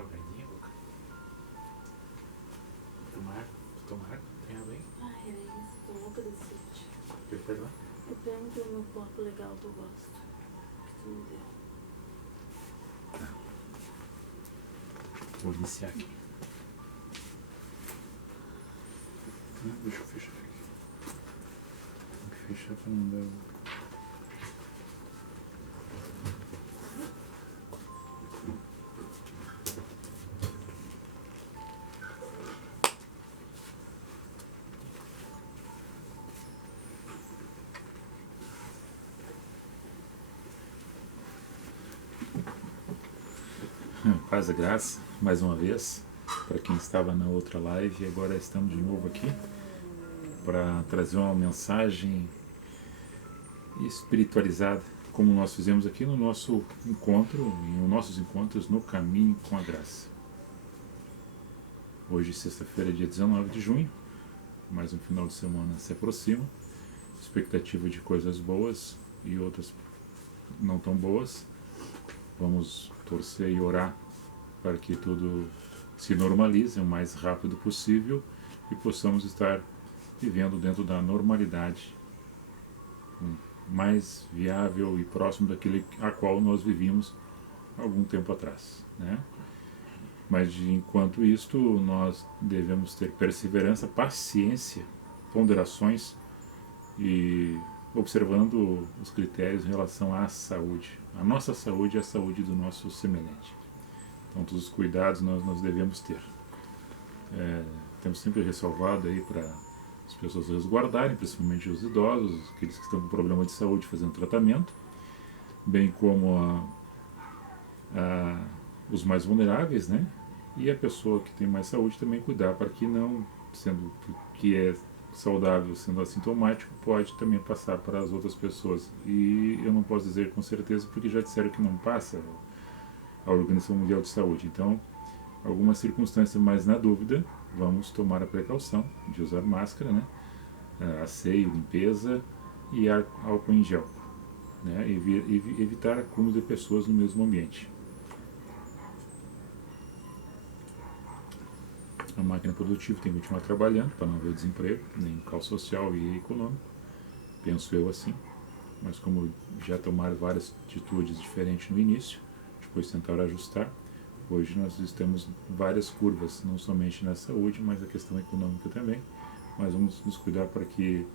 salgadinho, Luca? Tomar, tem água aí? Ai, era isso, tô louca desse sítio. O que foi lá? Eu perguntei o meu copo legal que eu gosto, que tu me deu. Tá. Vou iniciar aqui. Deixa eu fechar aqui. Tem que fechar pra não dar. Paz e graça, mais uma vez, para quem estava na outra live, agora estamos de novo aqui para trazer uma mensagem espiritualizada, como nós fizemos aqui no nosso encontro, em nossos encontros no Caminho com a Graça. Hoje, sexta-feira, dia 19 de junho, mais um final de semana se aproxima, expectativa de coisas boas e outras não tão boas. Vamos torcer e orar para que tudo se normalize o mais rápido possível e possamos estar vivendo dentro da normalidade mais viável e próximo daquele a qual nós vivíamos algum tempo atrás, né? Mas enquanto isto, nós devemos ter perseverança, paciência, ponderações e observando os critérios em relação à saúde, a nossa saúde e a saúde do nosso semelhante. Então, todos os cuidados nós devemos ter. Temos sempre ressalvado aí para as pessoas resguardarem, principalmente os idosos, aqueles que estão com problema de saúde fazendo tratamento, bem como os mais vulneráveis, né? E a pessoa que tem mais saúde também cuidar para que não, sendo que é saudável, sendo assintomático, pode também passar para as outras pessoas. E eu não posso dizer com certeza porque já disseram que não passa a Organização Mundial de Saúde. Então, algumas circunstâncias, mas na dúvida, vamos tomar a precaução de usar máscara, né? Asseio, limpeza e álcool em gel, né? Evitar acúmulo de pessoas no mesmo ambiente. A máquina produtiva tem que continuar trabalhando para não haver desemprego, nem caos social e econômico, penso eu assim. Mas como já tomaram várias atitudes diferentes no início, depois tentaram ajustar, hoje nós temos várias curvas, não somente na saúde, mas a questão econômica também. Mas vamos nos cuidar para que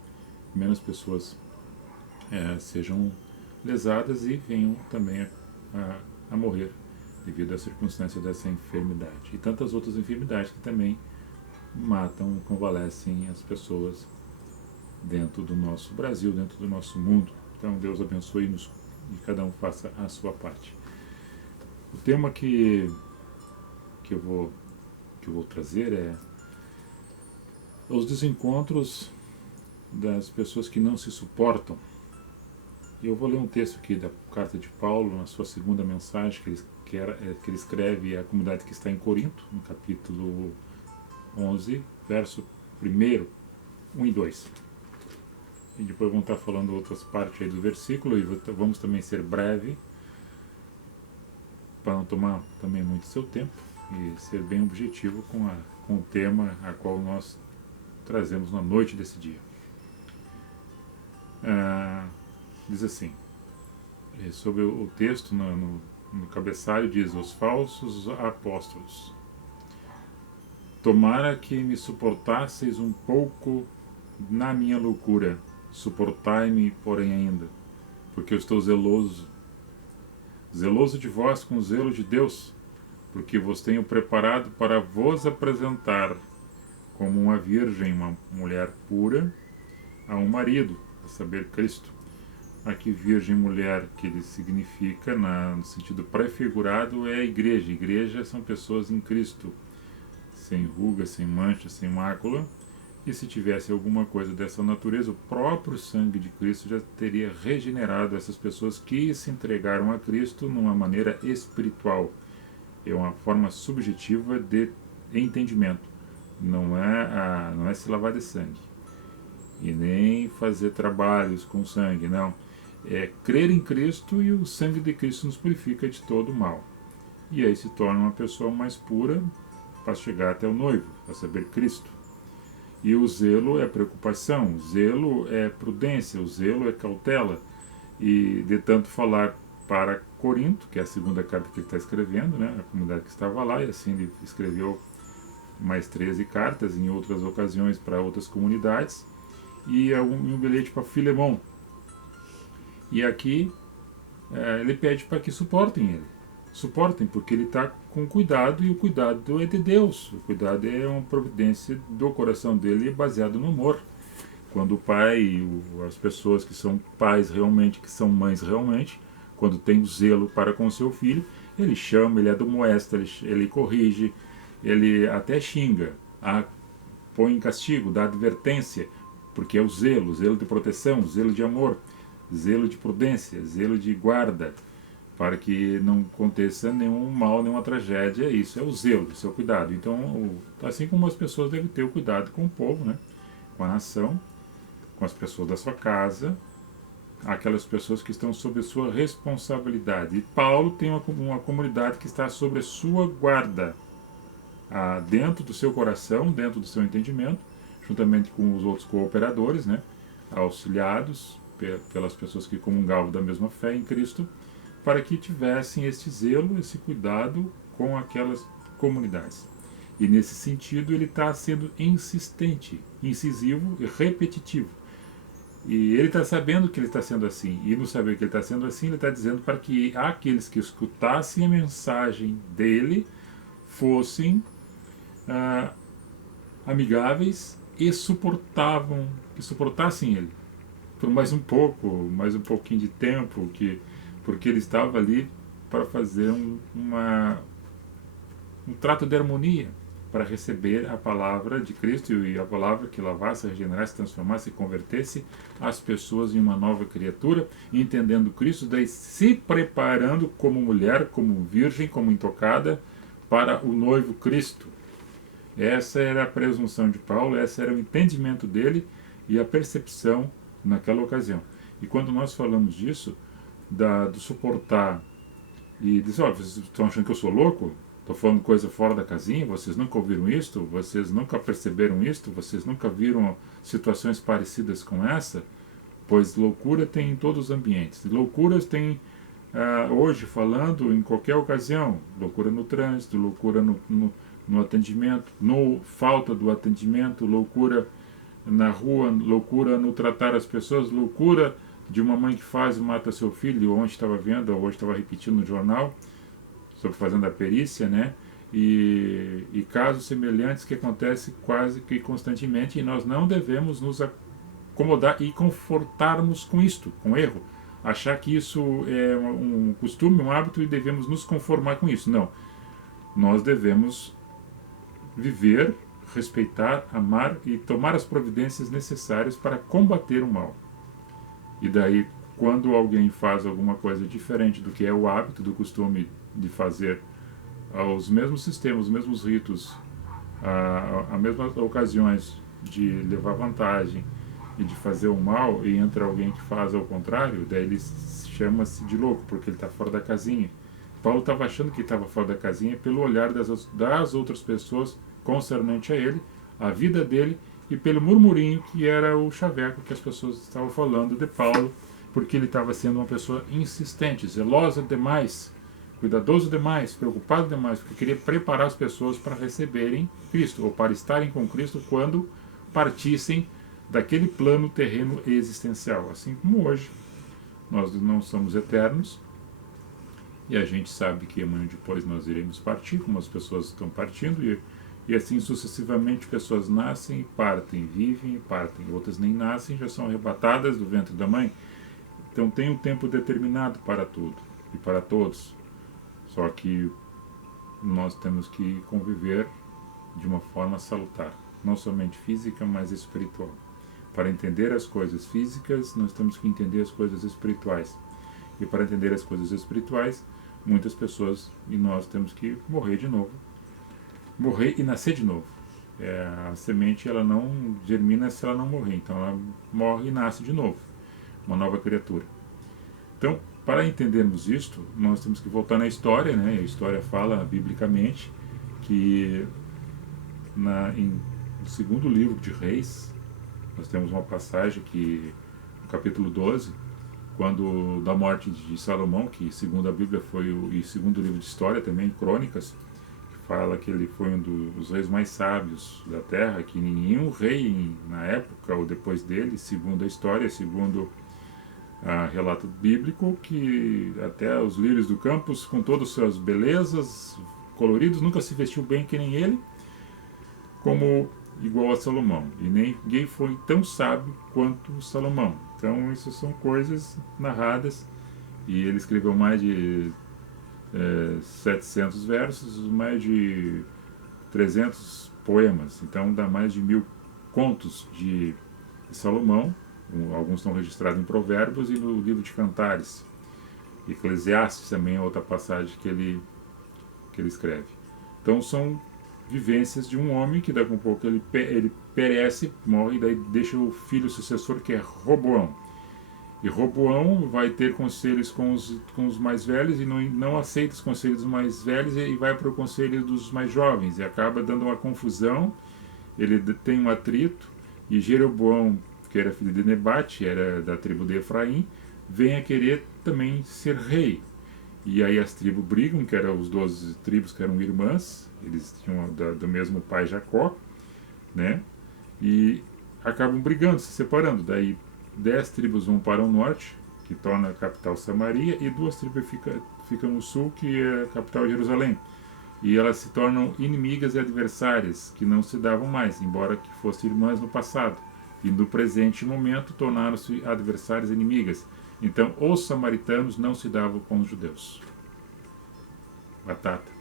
menos pessoas sejam lesadas e venham também a morrer devido à circunstância dessa enfermidade. E tantas outras enfermidades que também matam e convalescem as pessoas dentro do nosso Brasil, dentro do nosso mundo. Então Deus abençoe-nos e cada um faça a sua parte. O tema que eu vou trazer é os desencontros das pessoas que não se suportam. Eu vou ler um texto aqui da carta de Paulo, na sua segunda mensagem, que ele escreve à comunidade que está em Corinto, no capítulo 11, verso 1, 1 e 2. E depois vamos estar falando outras partes aí do versículo, e vamos também ser breve, para não tomar também muito seu tempo, e ser bem objetivo com o tema a qual nós trazemos na noite desse dia. Diz assim, sobre o texto no cabeçalho diz: os falsos apóstolos. Tomara que me suportasseis um pouco na minha loucura, suportai-me, porém, ainda, porque eu estou zeloso de vós com o zelo de Deus, porque vos tenho preparado para vos apresentar como uma virgem, uma mulher pura, a um marido, a saber, Cristo. Aqui, virgem mulher, que ele significa, no sentido prefigurado, é a igreja. Igreja são pessoas em Cristo, sem ruga, sem mancha, sem mácula. E se tivesse alguma coisa dessa natureza, o próprio sangue de Cristo já teria regenerado essas pessoas que se entregaram a Cristo numa maneira espiritual. É uma forma subjetiva de entendimento. Não é se lavar de sangue. E nem fazer trabalhos com sangue, não. É crer em Cristo, e o sangue de Cristo nos purifica de todo o mal. e aí se torna uma pessoa mais pura para chegar até o noivo, a saber, Cristo. E o zelo é preocupação, o zelo é prudência, o zelo é cautela. E de tanto falar para Corinto, que é a segunda carta que ele está escrevendo, né, a comunidade que estava lá, e assim ele escreveu mais 13 cartas em outras ocasiões para outras comunidades, e um bilhete para Filemão. E aqui ele pede para que suportem ele. Suportem, porque ele está com cuidado, e o cuidado é de Deus. O cuidado é uma providência do coração dele baseado no amor. Quando o pai, as pessoas que são pais realmente, que são mães realmente, quando tem o zelo para com o seu filho, ele chama, ele admoesta, ele corrige, ele até xinga, põe em castigo, dá advertência, porque é o zelo de proteção, zelo de amor, zelo de prudência, zelo de guarda, para que não aconteça nenhum mal, nenhuma tragédia. Isso é o zelo, o seu cuidado. Então, assim como as pessoas devem ter o cuidado com o povo, né, com a nação, com as pessoas da sua casa, aquelas pessoas que estão sob a sua responsabilidade. E Paulo tem uma comunidade que está sob a sua guarda, dentro do seu coração, dentro do seu entendimento, juntamente com os outros cooperadores, né, auxiliados pelas pessoas que comungavam da mesma fé em Cristo, para que tivessem este zelo, esse cuidado com aquelas comunidades. E nesse sentido ele está sendo insistente, incisivo e repetitivo. E ele está sabendo que ele está sendo assim. E no saber que ele está sendo assim, ele está dizendo para que aqueles que escutassem a mensagem dele fossem amigáveis e que suportassem ele por mais um pouquinho de tempo, porque ele estava ali para fazer um trato de harmonia, para receber a palavra de Cristo, e a palavra que lavasse, regenerasse, transformasse e convertesse as pessoas em uma nova criatura, entendendo Cristo, daí se preparando como mulher, como virgem, como intocada, para o noivo Cristo. Essa era a presunção de Paulo, esse era o entendimento dele e a percepção naquela ocasião. E quando nós falamos disso, do suportar, e dizer, vocês estão achando que eu sou louco? Estou falando coisa fora da casinha? Vocês nunca ouviram isto? Vocês nunca perceberam isto? Vocês nunca viram situações parecidas com essa? Pois loucura tem em todos os ambientes. Loucuras tem hoje, falando em qualquer ocasião. Loucura no trânsito, loucura no atendimento, falta do atendimento, loucura na rua, loucura no tratar as pessoas, loucura de uma mãe que faz e mata seu filho. Ontem estava vendo, ou hoje estava repetindo no jornal, sobre fazendo a perícia, né? E casos semelhantes que acontecem quase que constantemente, e nós não devemos nos acomodar e confortarmos com isto, com o erro. Achar que isso é um costume, um hábito, e devemos nos conformar com isso. Não. Nós devemos viver, respeitar, amar e tomar as providências necessárias para combater o mal. E daí, quando alguém faz alguma coisa diferente do que é o hábito, do costume de fazer os mesmos sistemas, os mesmos ritos, as mesmas ocasiões de levar vantagem e de fazer o mal, e entra alguém que faz ao contrário, daí ele chama-se de louco, porque ele está fora da casinha. Paulo estava achando que estava fora da casinha pelo olhar das outras pessoas concernente a ele, a vida dele, e pelo murmurinho que era o chaveco que as pessoas estavam falando de Paulo, porque ele estava sendo uma pessoa insistente, zelosa demais, cuidadoso demais, preocupado demais, porque queria preparar as pessoas para receberem Cristo, ou para estarem com Cristo quando partissem daquele plano terreno existencial. Assim como hoje, nós não somos eternos, e a gente sabe que amanhã depois nós iremos partir, como as pessoas estão partindo, e assim sucessivamente pessoas nascem e partem, vivem e partem. Outras nem nascem, já são arrebatadas do ventre da mãe. Então tem um tempo determinado para tudo e para todos. Só que nós temos que conviver de uma forma salutar, não somente física, mas espiritual. Para entender as coisas físicas, nós temos que entender as coisas espirituais. E para entender as coisas espirituais, muitas pessoas e nós temos que morrer de novo. Morrer e nascer de novo. A semente ela não germina se ela não morrer. Então ela morre e nasce de novo. Uma nova criatura. Então, para entendermos isto, nós temos que voltar na história, né? A história fala biblicamente que no segundo livro de Reis, nós temos uma passagem que, no capítulo 12, quando da morte de Salomão, que segundo a Bíblia foi e segundo o livro de história também, Crônicas, que fala que ele foi um dos reis mais sábios da terra, que nenhum rei na época ou depois dele, segundo a história, segundo relato bíblico, que até os lírios do campo, com todas as suas belezas, coloridos, nunca se vestiu bem que nem ele, como igual a Salomão. E ninguém foi tão sábio quanto Salomão. Então, isso são coisas narradas. E ele escreveu mais de 700 versos, mais de 300 poemas. Então, dá mais de 1000 contos de Salomão. Alguns estão registrados em Provérbios e no livro de Cantares. Eclesiastes também é outra passagem que ele escreve. Então, são vivências de um homem que daqui a um pouco ele perece, morre, e daí deixa o filho sucessor, que é Roboão. E Roboão vai ter conselhos com os mais velhos e não aceita os conselhos dos mais velhos e vai para o conselho dos mais jovens. E acaba dando uma confusão, ele tem um atrito, e Jeroboão, que era filho de Nebate, era da tribo de Efraim, vem a querer também ser rei. E aí as tribos brigam, que eram os 12 tribos que eram irmãs, eles tinham do mesmo pai Jacó, né? E acabam brigando, se separando. Daí 10 tribos vão para o norte, que torna a capital Samaria, e 2 tribos ficam no sul, que é a capital Jerusalém. E elas se tornam inimigas e adversárias, que não se davam mais, embora que fossem irmãs no passado. E no presente momento tornaram-se adversárias e inimigas. Então, os samaritanos não se davam com os judeus. Batata.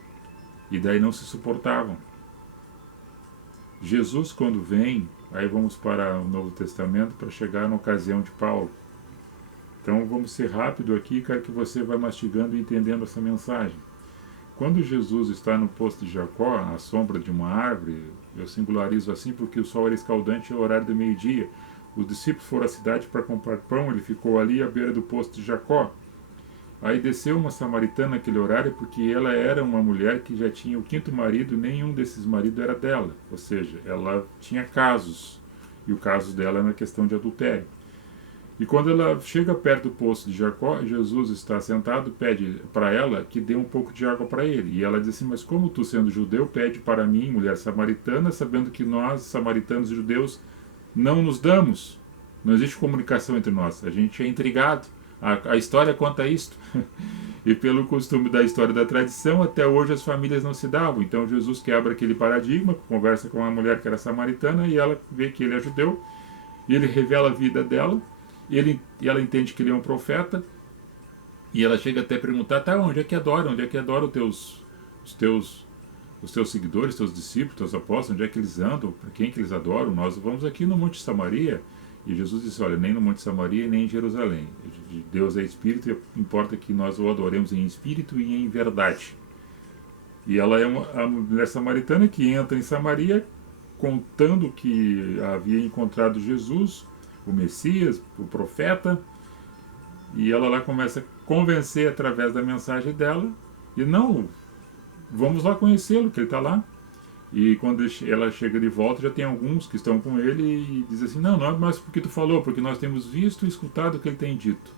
E daí não se suportavam. Jesus, quando vem, aí vamos para o Novo Testamento para chegar na ocasião de Paulo. Então, vamos ser rápido aqui, quero que você vá mastigando e entendendo essa mensagem. Quando Jesus está no poço de Jacó, à sombra de uma árvore, eu singularizo assim porque o sol era escaldante e é o horário do meio-dia. Os discípulos foram à cidade para comprar pão, ele ficou ali à beira do poço de Jacó. Aí desceu uma samaritana naquele horário, porque ela era uma mulher que já tinha o 5º marido, nenhum desses maridos era dela. Ou seja, ela tinha casos, e o caso dela era uma questão de adultério. E quando ela chega perto do poço de Jacó, Jesus está sentado, pede para ela que dê um pouco de água para ele. E ela diz assim, mas como tu, sendo judeu, pede para mim, mulher samaritana, sabendo que nós, samaritanos e judeus, não nos damos, não existe comunicação entre nós, a gente é intrigado, a história conta isto, e pelo costume da história da tradição, até hoje as famílias não se davam. Então Jesus quebra aquele paradigma, conversa com uma mulher que era samaritana, e ela vê que ele é judeu, e ele revela a vida dela, e ela entende que ele é um profeta, e ela chega até a perguntar, tá, onde é que adora os teus seguidores, teus discípulos, teus apóstolos, onde é que eles andam, para quem que eles adoram? Nós vamos aqui no Monte Samaria. E Jesus disse, olha, nem no Monte Samaria, nem em Jerusalém. Deus é Espírito e importa que nós o adoremos em Espírito e em verdade. E ela é a mulher samaritana que entra em Samaria contando que havia encontrado Jesus, o Messias, o profeta, e ela lá começa a convencer através da mensagem dela, e não, vamos lá conhecê-lo, que ele está lá. E quando ela chega de volta, já tem alguns que estão com ele e diz assim, não é mais porque tu falou, porque nós temos visto e escutado o que ele tem dito.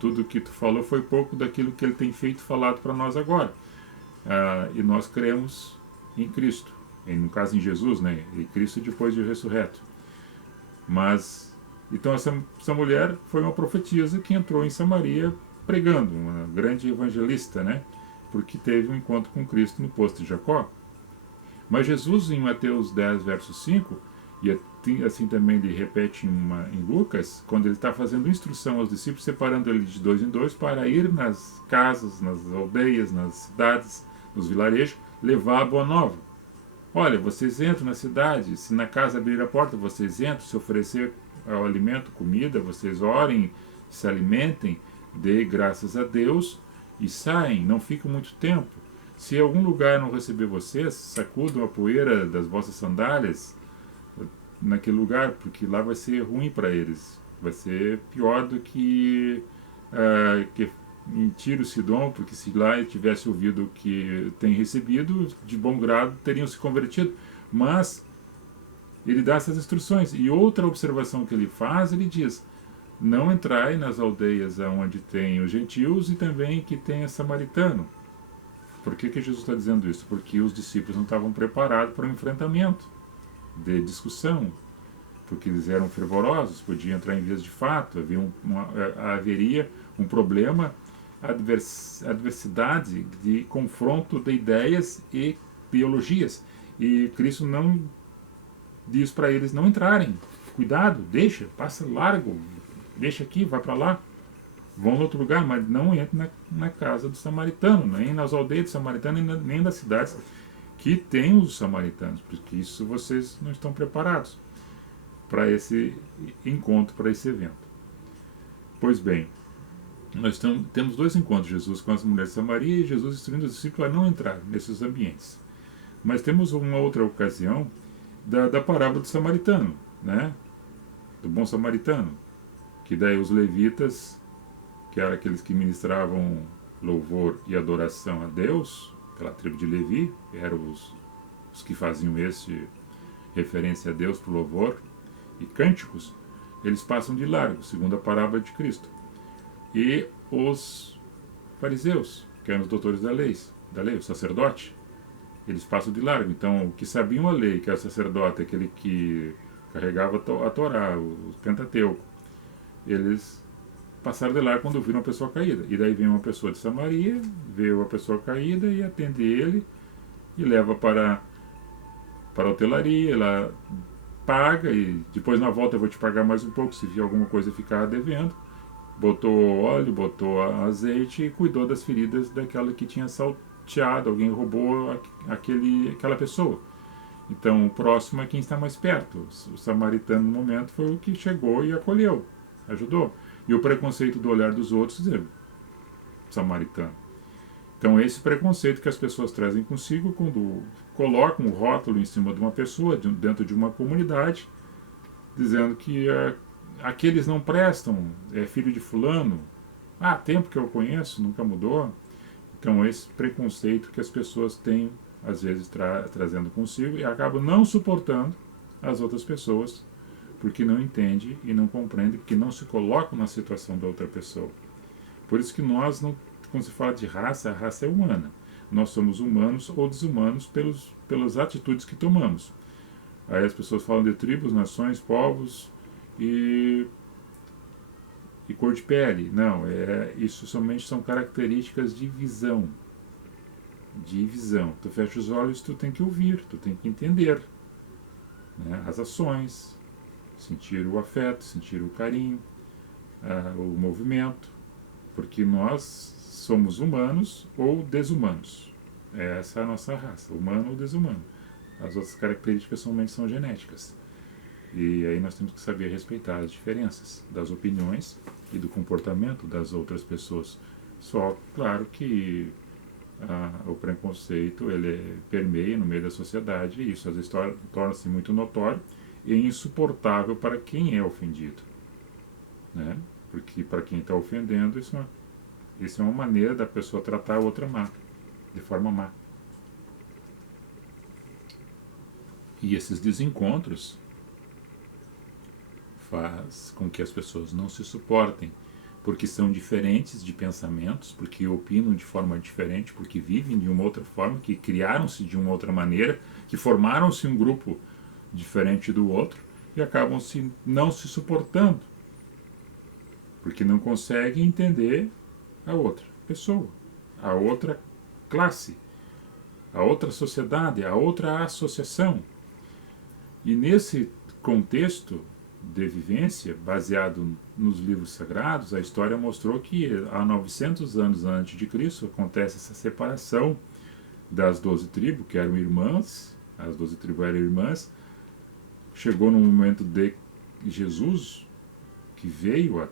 Tudo o que tu falou foi pouco daquilo que ele tem feito falado para nós agora. E nós cremos em Cristo, no caso em Jesus, né? Em Cristo depois de ressurreto. Mas, então essa mulher foi uma profetisa que entrou em Samaria pregando, uma grande evangelista, né? Porque teve um encontro com Cristo no poço de Jacó. Mas Jesus, em Mateus 10, verso 5, e assim também ele repete em Lucas, quando ele está fazendo instrução aos discípulos, separando ele de 2 em 2 para ir nas casas, nas aldeias, nas cidades, nos vilarejos, levar a boa nova. Olha, vocês entram na cidade, se na casa abrir a porta, vocês entram, se oferecer ao alimento, comida, vocês orem, se alimentem, dê graças a Deus e saem, não ficam muito tempo. Se algum lugar não receber vocês, sacudam a poeira das vossas sandálias naquele lugar, porque lá vai ser ruim para eles. Vai ser pior do que em Tiro e Sidom, porque se lá ele tivesse ouvido o que tem recebido, de bom grado teriam se convertido. Mas ele dá essas instruções. E outra observação que ele faz, ele diz: não entrai nas aldeias onde tem os gentios e também que tem samaritano. Por que Jesus está dizendo isso? Porque os discípulos não estavam preparados para um enfrentamento de discussão, porque eles eram fervorosos, podiam entrar em vias de fato, haveria um problema, adversidade de confronto de ideias e teologias. E Cristo não diz para eles não entrarem. Cuidado, deixa, passa largo, deixa aqui, vai para lá. Vão em outro lugar, mas não entre na casa do samaritano, nem nas aldeias do samaritano, nem nas cidades que tem os samaritanos, porque isso vocês não estão preparados para esse encontro, para esse evento. Pois bem, nós temos dois encontros, Jesus com as mulheres de Samaria e Jesus instruindo os discípulos a não entrar nesses ambientes. Mas temos uma outra ocasião da parábola do samaritano, né? Do bom samaritano, que daí os levitas, que eram aqueles que ministravam louvor e adoração a Deus, pela tribo de Levi, eram os que faziam esse referência a Deus por louvor e cânticos, eles passam de largo, segundo a parábola de Cristo. E os fariseus, que eram os doutores da lei, o sacerdote, eles passam de largo. Então, o que sabiam a lei, que era o sacerdote, aquele que carregava a Torá, o Pentateuco, eles passaram de largo quando viram uma pessoa caída. E daí vem uma pessoa de Samaria, vê a pessoa caída e atende ele e leva para a hotelaria, ela paga e depois na volta eu vou te pagar mais um pouco se vier alguma coisa ficar devendo. Botou óleo, botou azeite e cuidou das feridas daquela que tinha salteado, alguém roubou aquela pessoa. Então o próximo é quem está mais perto. O samaritano no momento foi o que chegou e acolheu, ajudou. E o preconceito do olhar dos outros, dizer, samaritano. Então esse preconceito que as pessoas trazem consigo quando colocam o rótulo em cima de uma pessoa, dentro de uma comunidade, dizendo que aqueles não prestam, é filho de fulano, tempo que eu conheço, nunca mudou. Então esse preconceito que as pessoas têm, às vezes, trazendo consigo e acabam não suportando as outras pessoas, porque não entende e não compreende, porque não se colocam na situação da outra pessoa. Por isso que nós, quando se fala de raça, a raça é humana. Nós somos humanos ou desumanos pelas atitudes que tomamos. Aí as pessoas falam de tribos, nações, povos e cor de pele. Não, isso somente são características de visão. De visão. Tu fecha os olhos, tu tem que ouvir, tu tem que entender, né, as ações, sentir o afeto, sentir o carinho, o movimento, porque nós somos humanos ou desumanos. Essa é a nossa raça, humano ou desumano. As outras características somente são genéticas. E aí nós temos que saber respeitar as diferenças das opiniões e do comportamento das outras pessoas. Só, claro que o preconceito ele permeia no meio da sociedade e isso às vezes torna-se muito notório e insuportável para quem é ofendido, né? Porque para quem está ofendendo isso é uma maneira da pessoa tratar a outra de forma má. E esses desencontros faz com que as pessoas não se suportem, porque são diferentes de pensamentos, porque opinam de forma diferente, porque vivem de uma outra forma, que criaram-se de uma outra maneira, que formaram-se um grupo diferente do outro e acabam não se suportando, porque não conseguem entender a outra pessoa, a outra classe, a outra sociedade, a outra associação. E nesse contexto de vivência, baseado nos livros sagrados, a história mostrou que há 900 anos antes de Cristo acontece essa separação das 12 tribos, que eram irmãs, as 12 tribos eram irmãs. Chegou no momento de Jesus, que veio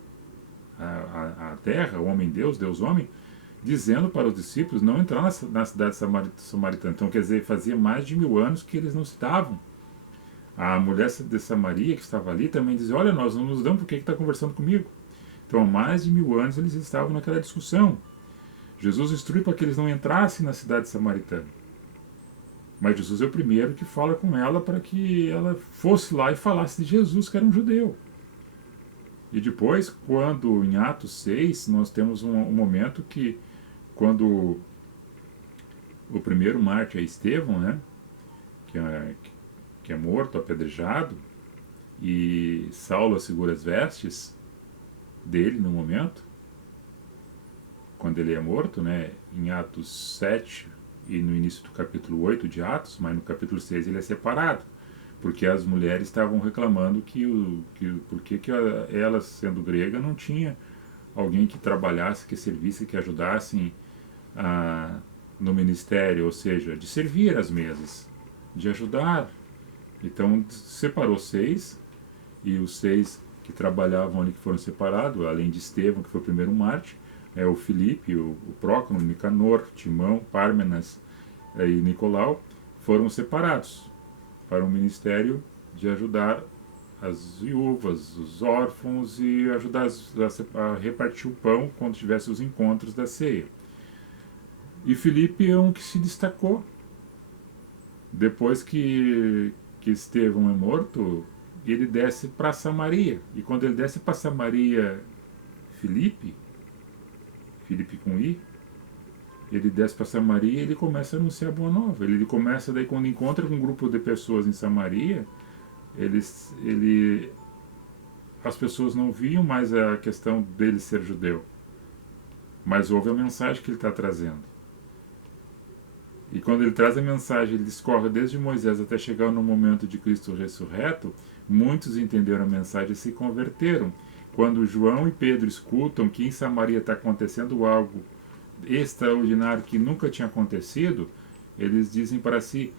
à Terra, o homem-Deus, Deus-homem, dizendo para os discípulos não entrar na cidade samaritana. Então, quer dizer, fazia mais de 1000 anos que eles não estavam. A mulher de Samaria, que estava ali, também dizia, olha, nós não nos damos, por que está conversando comigo? Então, há mais de 1000 anos eles estavam naquela discussão. Jesus instrui para que eles não entrassem na cidade samaritana. Mas Jesus é o primeiro que fala com ela para que ela fosse lá e falasse de Jesus, que era um judeu. E depois, quando em Atos 6, nós temos um momento que, quando o primeiro mártir é Estevão, né, que é morto, apedrejado, e Saulo segura as vestes dele no momento, quando ele é morto, né, em Atos 7 e no início do capítulo 8 de Atos, mas no capítulo 6 ele é separado, porque as mulheres estavam reclamando porque ela, sendo grega, não tinha alguém que trabalhasse, que servisse, que ajudasse no ministério, ou seja, de servir as mesas, de ajudar. Então separou 6, e os 6 que trabalhavam ali, que foram separados, além de Estevão, que foi o primeiro mártir, o Filipe, o Prócoro, Nicanor, Timão, Pármenas e Nicolau, foram separados para o ministério de ajudar as viúvas, os órfãos, e ajudar a repartir o pão quando tivesse os encontros da ceia. E Filipe é um que se destacou. Depois que Estevão é morto, ele desce para Samaria. E quando ele desce para Samaria, Filipe com I, ele desce para Samaria e ele começa a anunciar a boa nova. Ele começa, daí quando encontra com um grupo de pessoas em Samaria, as pessoas não viam mais a questão dele ser judeu, mas houve a mensagem que ele está trazendo. E quando ele traz a mensagem, ele discorre desde Moisés até chegar no momento de Cristo ressurreto, muitos entenderam a mensagem e se converteram. Quando João e Pedro escutam que em Samaria está acontecendo algo extraordinário que nunca tinha acontecido, eles dizem para si: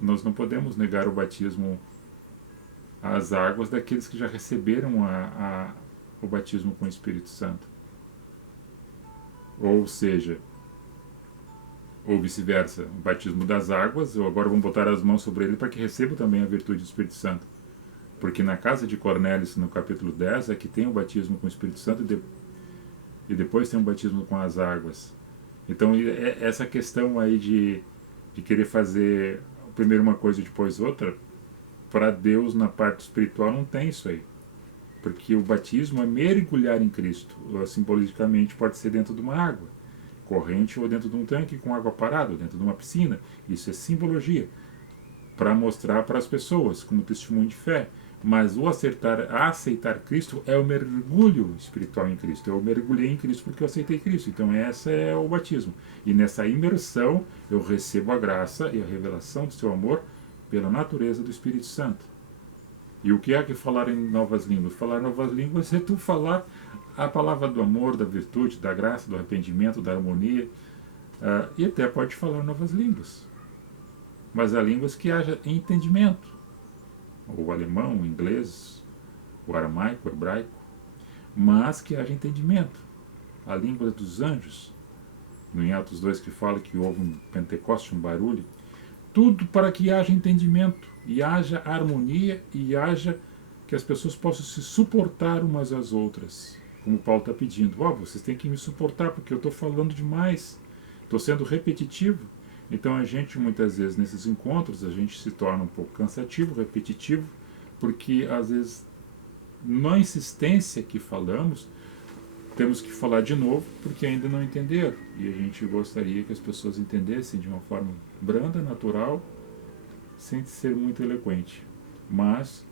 nós não podemos negar o batismo às águas daqueles que já receberam o batismo com o Espírito Santo. Ou seja, ou vice-versa, o batismo das águas, ou agora vamos botar as mãos sobre ele para que receba também a virtude do Espírito Santo. Porque na casa de Cornélio, no capítulo 10, é que tem o batismo com o Espírito Santo e depois tem o batismo com as águas. Então, essa questão aí de querer fazer primeiro uma coisa e depois outra, para Deus, na parte espiritual, não tem isso aí. Porque o batismo é mergulhar em Cristo. Simbolicamente pode ser dentro de uma água corrente, ou dentro de um tanque com água parada, ou dentro de uma piscina. Isso é simbologia, para mostrar para as pessoas, como testemunho de fé. Mas aceitar Cristo é o mergulho espiritual em Cristo. Eu mergulhei em Cristo porque eu aceitei Cristo. Então esse é o batismo. E nessa imersão eu recebo a graça e a revelação do seu amor pela natureza do Espírito Santo. E o que é que falar em novas línguas? Falar em novas línguas é tu falar a palavra do amor, da virtude, da graça, do arrependimento, da harmonia. E até pode falar novas línguas. Mas há línguas que haja entendimento. O alemão, o inglês, o aramaico, o hebraico, mas que haja entendimento. A língua dos anjos, no em Atos 2 que fala que houve um Pentecoste, um barulho, tudo para que haja entendimento, e haja harmonia, e haja que as pessoas possam se suportar umas às outras, como Paulo está pedindo. Vocês têm que me suportar, porque eu estou falando demais, estou sendo repetitivo. Então a gente, muitas vezes, nesses encontros, a gente se torna um pouco cansativo, repetitivo, porque às vezes, na insistência que falamos, temos que falar de novo, porque ainda não entenderam. E a gente gostaria que as pessoas entendessem de uma forma branda, natural, sem ser muito eloquente, mas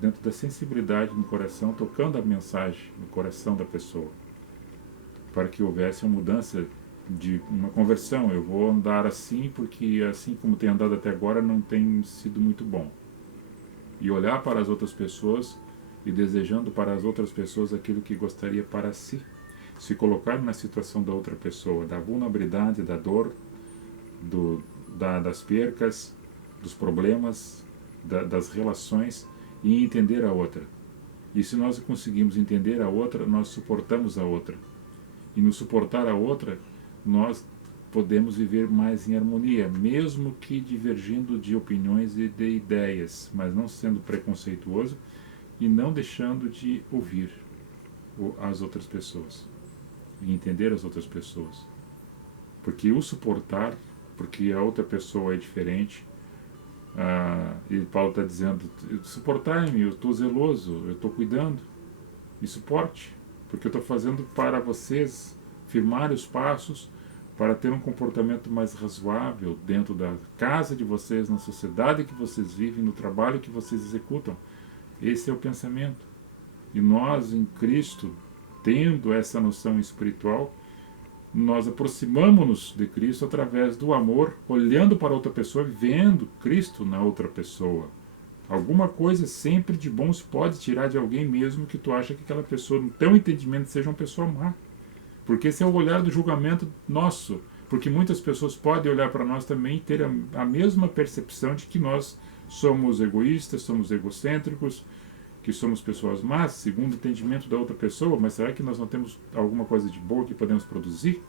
dentro da sensibilidade no coração, tocando a mensagem no coração da pessoa, para que houvesse uma mudança, de uma conversão. Eu vou andar assim porque assim como tem andado até agora não tem sido muito bom. E olhar para as outras pessoas e desejando para as outras pessoas aquilo que gostaria para si. Se colocar na situação da outra pessoa, da vulnerabilidade, da dor, das percas, dos problemas, das relações, e entender a outra. E se nós conseguimos entender a outra, nós suportamos a outra. E no suportar a outra, nós podemos viver mais em harmonia, mesmo que divergindo de opiniões e de ideias, mas não sendo preconceituoso e não deixando de ouvir. as outras pessoas e entender as outras pessoas. Porque o suportar, porque a outra pessoa é diferente, e Paulo está dizendo, suportai-me, eu estou zeloso, eu estou cuidando, me suporte, porque eu estou fazendo para vocês firmar os passos, para ter um comportamento mais razoável dentro da casa de vocês, na sociedade que vocês vivem, no trabalho que vocês executam. Esse é o pensamento. E nós, em Cristo, tendo essa noção espiritual, nós aproximamos-nos de Cristo através do amor, olhando para outra pessoa e vendo Cristo na outra pessoa. Alguma coisa sempre de bom se pode tirar de alguém, mesmo que tu acha que aquela pessoa, no teu entendimento, seja uma pessoa má. Porque esse é o olhar do julgamento nosso. Porque muitas pessoas podem olhar para nós também e ter a mesma percepção de que nós somos egoístas, somos egocêntricos, que somos pessoas más, segundo o entendimento da outra pessoa. Mas será que nós não temos alguma coisa de boa que podemos produzir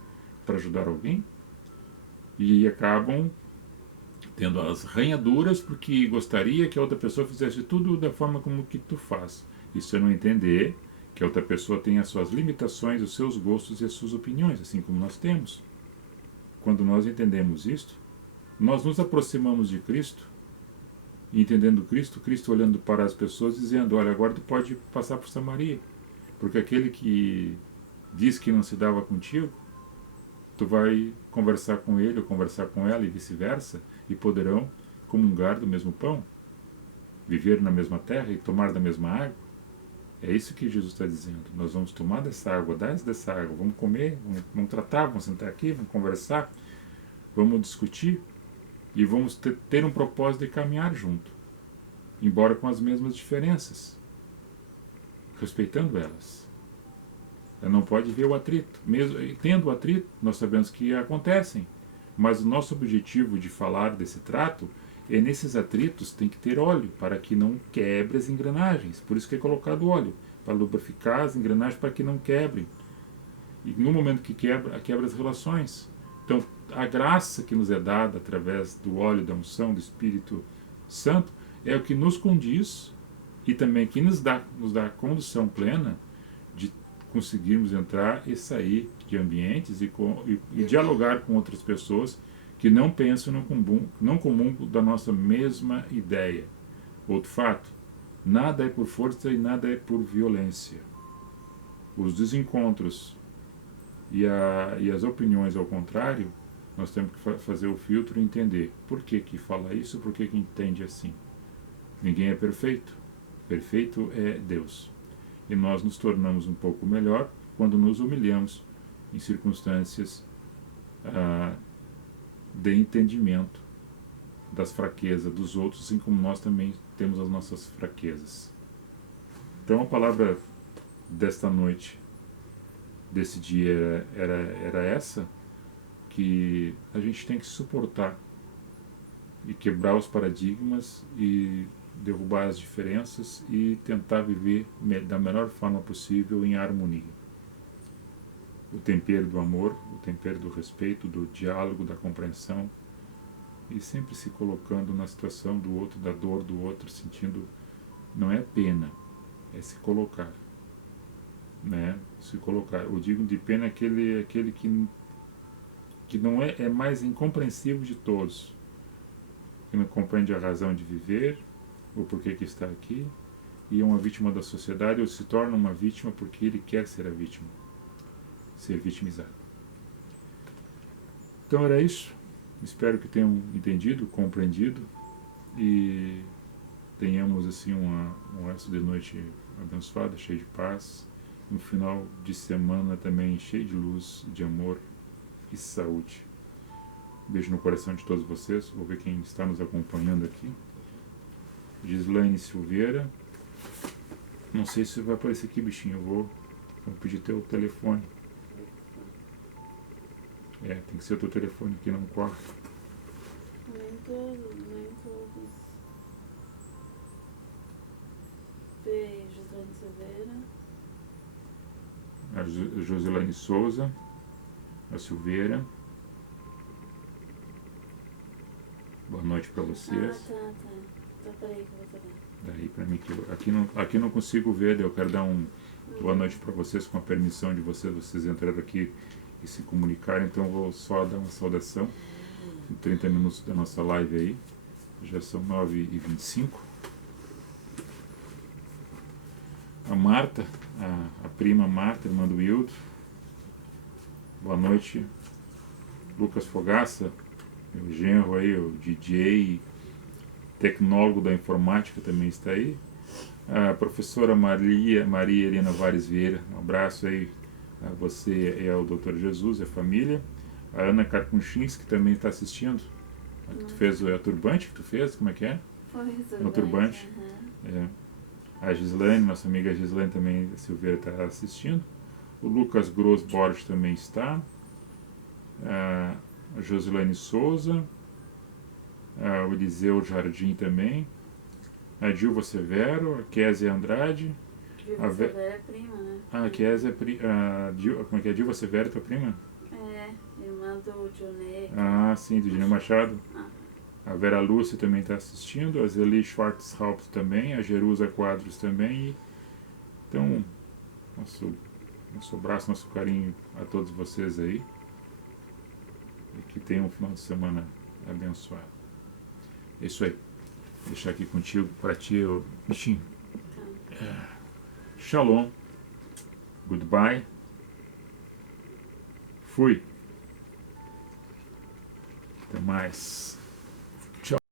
para ajudar alguém? E acabam tendo as ranhaduras porque gostaria que a outra pessoa fizesse tudo da forma como que tu faz. Isso é não entender que a outra pessoa tem as suas limitações, os seus gostos e as suas opiniões, assim como nós temos. Quando nós entendemos isto, nós nos aproximamos de Cristo, e entendendo Cristo, Cristo olhando para as pessoas, dizendo, olha, agora tu pode passar por Samaria, porque aquele que diz que não se dava contigo, tu vai conversar com ele ou conversar com ela e vice-versa, e poderão comungar do mesmo pão, viver na mesma terra e tomar da mesma água. É isso que Jesus está dizendo. Nós vamos tomar dessa água, dessa água, vamos comer, vamos tratar, vamos sentar aqui, vamos conversar, vamos discutir e vamos ter um propósito de caminhar junto, embora com as mesmas diferenças, respeitando elas. Não pode ver o atrito. Mesmo tendo o atrito, nós sabemos que acontecem, mas o nosso objetivo de falar desse trato é nesses atritos tem que ter óleo, para que não quebre as engrenagens. Por isso que é colocado óleo, para lubrificar as engrenagens, para que não quebrem. E no momento que quebra as relações. Então, a graça que nos é dada através do óleo da unção do Espírito Santo é o que nos condiz e também que nos dá a condução plena de conseguirmos entrar e sair de ambientes e dialogar com outras pessoas que não pensam, não comungam da nossa mesma ideia. Outro fato, nada é por força e nada é por violência. Os desencontros e as opiniões ao contrário, nós temos que fazer o filtro e entender por que fala isso, por que entende assim. Ninguém é perfeito. Perfeito é Deus. E nós nos tornamos um pouco melhor quando nos humilhamos em circunstâncias de entendimento das fraquezas dos outros, assim como nós também temos as nossas fraquezas. Então a palavra desta noite, desse dia, era essa, que a gente tem que suportar e quebrar os paradigmas e derrubar as diferenças e tentar viver da melhor forma possível em harmonia. O tempero do amor, o tempero do respeito, do diálogo, da compreensão, e sempre se colocando na situação do outro, da dor do outro, sentindo, não é pena, é se colocar, né? Se colocar. Eu digo de pena aquele que não é mais incompreensível de todos, que não compreende a razão de viver, o porquê que está aqui, e é uma vítima da sociedade, ou se torna uma vítima porque ele quer ser a vítima, ser vitimizado. Então era isso. Espero que tenham entendido, compreendido e tenhamos assim um resto de noite abençoada, cheio de paz, um final de semana também cheio de luz, de amor e saúde. Beijo no coração de todos vocês. Vou ver quem está nos acompanhando aqui. Gislaine Silveira. Não sei se vai aparecer aqui, bichinho. Vou pedir teu telefone. Tem que ser o teu telefone aqui, não corre. Nem todos. Gislaine Silveira. A Joselane Souza. A Silveira. Boa noite para vocês. Tá. Então peraí que eu vou pegar. Daí para mim que aqui não consigo ver, eu quero dar um Boa noite para vocês, com a permissão de vocês entraram aqui e se comunicarem, então vou só dar uma saudação em 30 minutos da nossa live aí, já são 9h25. A Marta, a prima Marta, irmã do Wildo, boa noite. Lucas Fogaça, meu genro aí, o DJ, tecnólogo da informática também está aí. A professora Maria Helena Vares Vieira, um abraço aí a você e ao Dr. Jesus e a família. A Ana Karpunchins, que também está assistindo. Tu fez a turbante que tu fez, como é que é? Foi No turbante. É. A Gislaine, nossa amiga Gislaine também, a Silveira está assistindo. O Lucas Gross Borges também está. A Josilane Souza, o Eliseu Jardim também, a Dilva Severo, a Kézia Andrade. Dilva Severo é prima, né? A Kézia, como é que é? A Dilva Severo, tua prima? É, irmã do Dionê. Ah, sim, do Dionê Machado. Ah. A Vera Lúcia também está assistindo, a Zeli Schwartzhaupt também, a Jerusa Quadros também. Então, nosso abraço, nosso carinho a todos vocês aí. E que tenham um final de semana abençoado. É isso aí. Vou deixar aqui contigo, para ti, bichinho. Shalom. Goodbye. Fui. Até mais.